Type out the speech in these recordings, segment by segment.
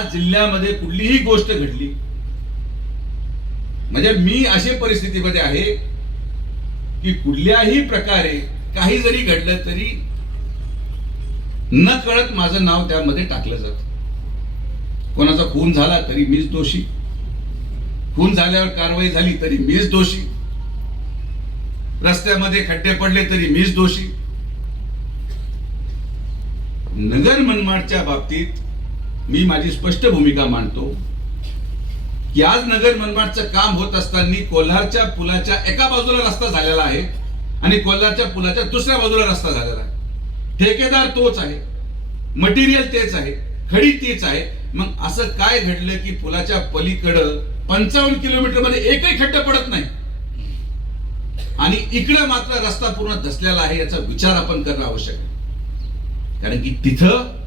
आज जिल्ह्यामध्ये कुठलीही गोष्ट घडली म्हणजे मी अशा परिस्थितीमध्ये आहे की कुठल्याही प्रकारे काही जरी घडलं तरी न कळत माझं नाव त्यामध्ये टाकलं जातं. कोणाचा खून झाला तरी मीच दोषी, खून झाल्यावर कारवाई झाली तरी मीच दोषी, रस्त्यामध्ये खड्डे पडले तरी मीच दोषी. नगर मनमाडच्या बाबतीत मी माझी स्पष्ट भूमिका मांडतो की आज नगर मनमाडचं काम होत असताना कोल्हारच्या पुलाच्या एका बाजूला रस्ता झालेला आहे आणि कोल्हारच्या पुलाच्या दुसऱ्या बाजूला रस्ता झालेला आहे. ठेकेदार तोच आहे, मटेरियल तेच आहे, खडी तीच आहे. मग असं काय घडलं की पुलाच्या पलीकडं 55 किलोमीटर मध्ये एकही खड्डा पडत नाही आणि इकडे मात्र रस्ता पूर्ण धसलेला आहे. याचा विचार आपण करणं आवश्यक आहे. कारण की तिथं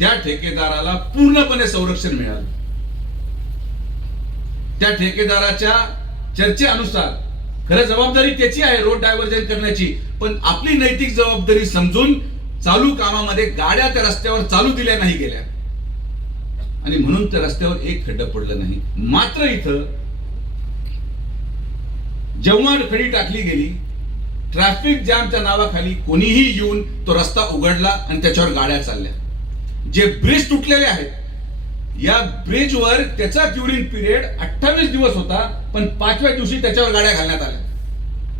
त्या ठेकेदाराला पूर्णपणे संरक्षण मिळालं. त्या ठेकेदाराच्या चर्चेनुसार खरं जबाबदारी त्याची आहे रोड डायव्हर्जन करण्याची, पण आपली नैतिक जबाबदारी समजून चालू कामामध्ये गाड्या त्या रस्त्यावर चालू दिल्या नाही गेल्या आणि म्हणून त्या रस्त्यावर एक खड्डा पडलं नाही. मात्र इथं जेव्हा खडी टाकली गेली, ट्रॅफिक जॅमच्या नावाखाली कोणीही येऊन तो रस्ता उघडला आणि त्याच्यावर गाड्या चालल्या. जे ब्रिज तुटलेले आहेत या ब्रिजवर त्याचा क्युरिंग पिरियड 28 दिवस होता, पण 5व्या दिवशी त्याच्यावर गाड्या घालण्यात आल्या.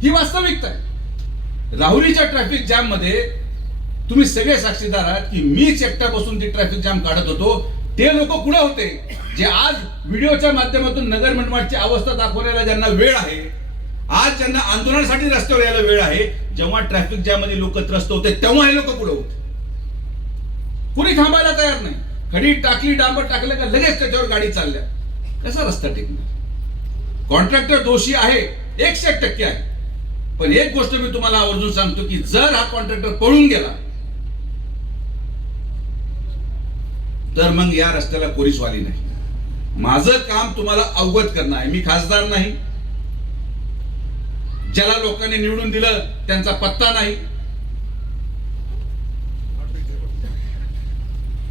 ही वास्तविकता आहे. राहुरीच्या ट्रॅफिक जॅम मध्ये तुम्ही सगळे साक्षीदार आहात की मीच एकटा बसून ती ट्रॅफिक जॅम काढत होतो. ते लोक कुठे होते जे आज व्हिडिओच्या माध्यमातून नगर मनमाडची अवस्था दाखवण्याला ज्यांना वेळ आहे, आज ज्यांना आंदोलनासाठी रस्त्यावर यायला वेळ आहे, जेव्हा ट्रॅफिक जॅम मध्ये लोक त्रस्त होते तेव्हा हे लोक कुठे होते? कुणी थांबायला तयार नाही. खडी टाकली, डांबर टाकलं का लगेच त्याच्यावर गाडी चालल्या. कसा रस्ता टिकणार? कॉन्ट्रॅक्टर दोषी आहे, 100% आहे. पण एक गोष्ट मी तुम्हाला आवर्जून सांगतो की जर हा कॉन्ट्रॅक्टर पळून गेला तर मग या रस्त्याला कोणीच वाली नाही. माझं काम तुम्हाला अवगत करणं आहे. मी खासदार नाही, ज्याला लोकांनी निवडून दिलं त्यांचा पत्ता नाही,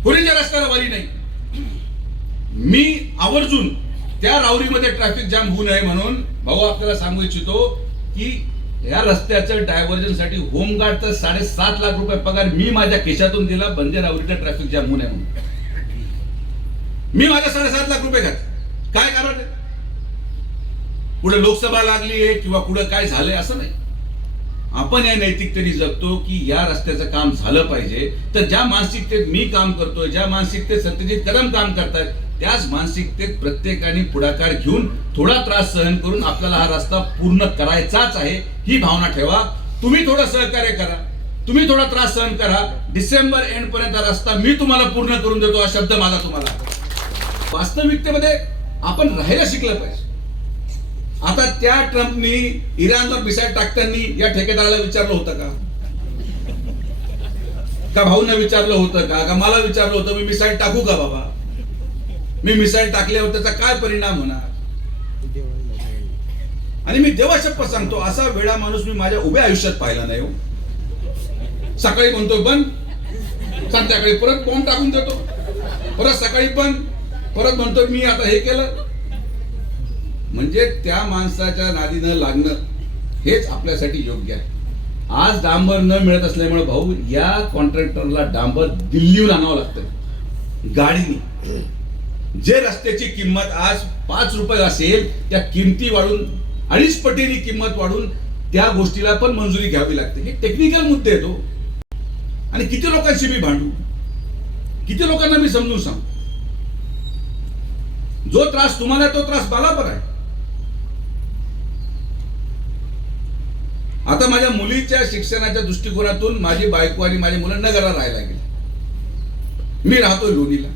कोणीच्या रस्त्याला वाली नाही. मी आवर्जून त्या राहुरीमध्ये ट्रॅफिक जॅम होऊ नये म्हणून भाऊ आपल्याला सांगू इच्छितो की या रस्त्याचं डायव्हर्जन साठी होमगार्डचा 7.5 लाख रुपये पगार मी माझ्या खिशातून दिला. बंदे राहुरीचा ट्रॅफिक जॅम होऊ नये म्हणून मी माझ्या 7.5 लाख रुपये घातले. काय कारण? पुढे लोकसभा लागली आहे किंवा पुढे काय झालंय असं नाही. आपण या नैतिकतेने जगतो की या रस्त्याचं काम झालं पाहिजे. तर ज्या मानसिकतेत मी काम करतोय, ज्या मानसिकतेत सत्यजित कदम काम करतात, त्याच मानसिकतेत प्रत्येकाने पुढाकार घेऊन थोडा त्रास सहन करून आपल्याला हा रस्ता पूर्ण करायचाच आहे ही भावना ठेवा. तुम्ही थोडं सहकार्य करा, तुम्ही थोडा त्रास सहन करा. डिसेंबर एंड पर्यंत हा रस्ता मी तुम्हाला पूर्ण करून देतो हा शब्द माझा तुम्हाला. वास्तविकतेमध्ये आपण राहायला शिकलं पाहिजे. आता त्या ट्रम्पनी इराणवर मिसाईल टाकताना या ठेकेदाराला विचारलं होतं का भाऊंना विचारलं होतं का मला विचारलं होतं मी मिसाईल टाकू का बाबा? मी मिसाईल टाकल्यावर त्याचा काय परिणाम होणार? आणि मी देवाशपथ सांगतो असा वेळा माणूस मी माझ्या उभ्या आयुष्यात पाहिला नाही. सकाळी म्हणतो बंद, संध्याकाळी परत बॉम्ब टाकून देतो, परत सकाळी बंद, परत म्हणतो मी आता हे केलं. म्हणजे त्या माणसाच्या नादी न लागणं हेच आपल्यासाठी योग्य आहे. आज डांबर न मिळत असल्यामुळे भाऊ या कॉन्ट्रॅक्टरला डांबर दिल्लीहून आणावं लागतं गाडीने. जे रस्त्याची किंमत आज 5 रुपये असेल त्या किमती वाढून 2.5 पटीने किंमत वाढून त्या गोष्टीला पण मंजुरी घ्यावी लागते. हे टेक्निकल मुद्दे येतो आणि किती लोकांशी मी भांडू, किती लोकांना मी समजून सांगू. जो त्रास तुम्हाला तो त्रास मला पण आहे. आता माझ्या मुलीच्या शिक्षणाच्या दृष्टिकोनातून माझी बायको आणि माझी मुलं नगरला राहायला गेली, मी राहतोय लोणीला.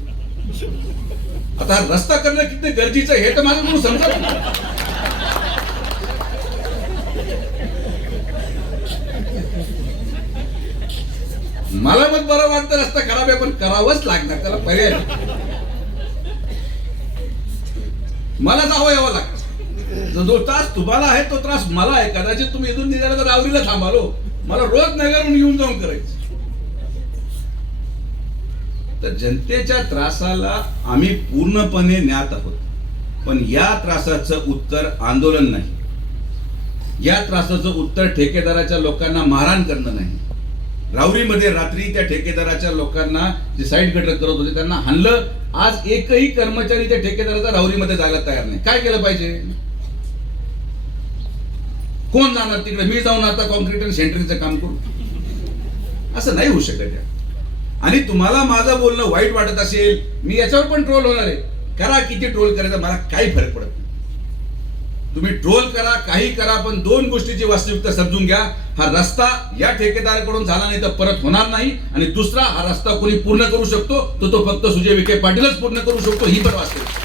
आता हा रस्ता करणं किती गरजेचं हे तर माझं म्हणून समजत नाही. मला पण बरं वाटतं रस्ता खराब आहे पण करावंच लागणार, त्याला पर्याय नाही. मला जावं यावं लागतं. जो त्रास तुम्हाला आहे तो त्रास मला आहे. कदाचित तुम्ही इथून निघाला तर राहुरीला थांबालो, मला रोज नगरहून येऊन जाऊन करायचं. तर जनतेच्या त्रासाला आम्ही पूर्णपणे ज्ञात आहोत, पण या त्रासाचं उत्तर आंदोलन नाही, या त्रासाचं उत्तर ठेकेदाराच्या लोकांना मारहाण करणं नाही. राहुरीमध्ये रात्री त्या ठेकेदाराच्या लोकांना जे साईड गटर करत होते त्यांना हाणलं. आज एकही कर्मचारी त्या ठेकेदाराचा राहुरीमध्ये जायला तयार नाही. काय केलं पाहिजे? कोण जाणार तिकडे? मी जाऊन आता कॉन्क्रीट आणि सेंटरिंगचं काम करू? असं नाही होऊ शकत. आणि तुम्हाला माझं बोलणं वाईट वाटत असेल, मी याच्यावर पण ट्रोल होणार आहे. करा, किती ट्रोल करायचा मला काही फरक पडत नाही. तुम्ही ट्रोल करा, काही करा, पण दोन गोष्टीची वास्तविकता समजून घ्या. हा रस्ता या ठेकेदाराकडून झाला नाही तर परत होणार नाही. आणि दुसरा, हा रस्ता कोणी पूर्ण करू शकतो तो फक्त सुजय विखे पाटीलच पूर्ण करू शकतो, ही पण वास्तविकता.